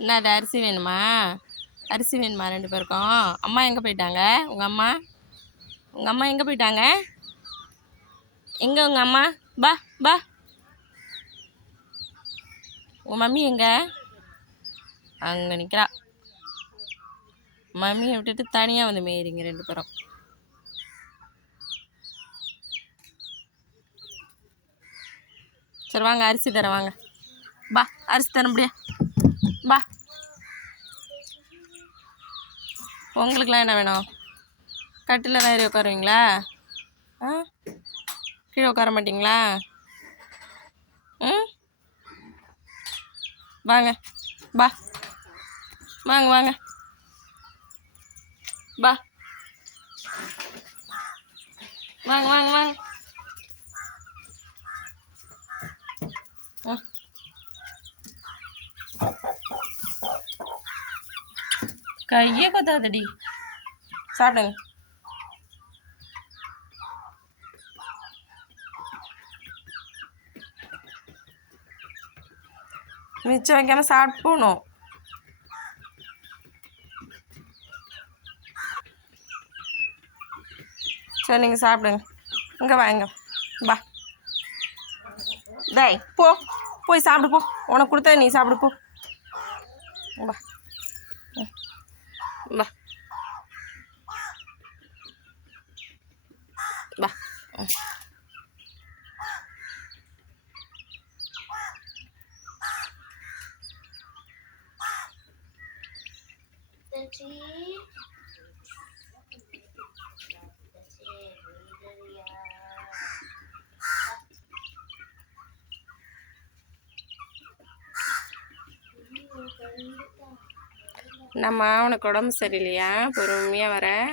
என்னது அரிசி வேணுமா? அரிசி வேணுமா 2 பேருக்கும்? அம்மா எங்கே போயிட்டாங்க? உங்கள் அம்மா எங்கே போயிட்டாங்க? எங்கே உங்கள் அம்மா? பா பா. உங்கள் மம்மி எங்கே? அங்கே நிற்கிறா. மம்மியை விட்டுட்டு தனியாக வந்து மேயிறீங்க 2 பேரும். சரி வாங்க, அரிசி தரேன் வாங்க. பா, அரிசி தர முடியா? பா. உங்களுக்குலாம் என்ன வேணும்? கட்டில் தான் ஏறி உட்காருவீங்களா? ஆ, கீழே உட்கார மாட்டிங்களா? ம், வாங்க. பா, வாங்க வாங்க. பா, வாங்க வாங்க வாங்க. கையே கொத்தாதடி. சாப்பிடுங்க. மிச்சம் வைக்காம சாப்பிட்டு போகணும். சரி நீங்கள் சாப்பிடுங்க. இங்கே வாங்க. பா. டேய் போ, போய் சாப்பிடு போ. உனக்கு கொடுத்தா நீ சாப்பிடு போ. பா பா பா. நம்ம உனக்கு உடம்பு சரியில்லையா? பொறுமையாக வரேன்.